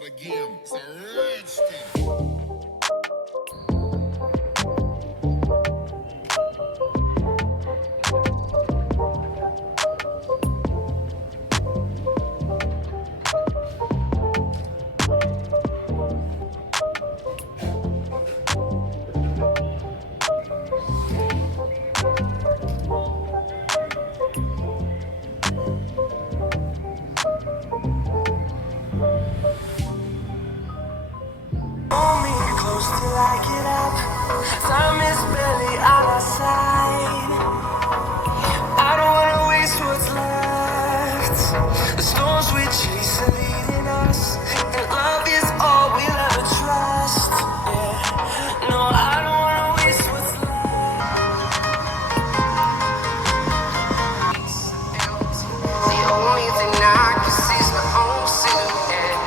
the game. It's a rich thing. Hold me close till I get up. Time is barely on our side. I don't wanna waste what's left. The storms we chase are leading us, and love is all we'll ever trust. Yeah, no, I don't wanna waste what's left. The only thing I can see is my own silhouette.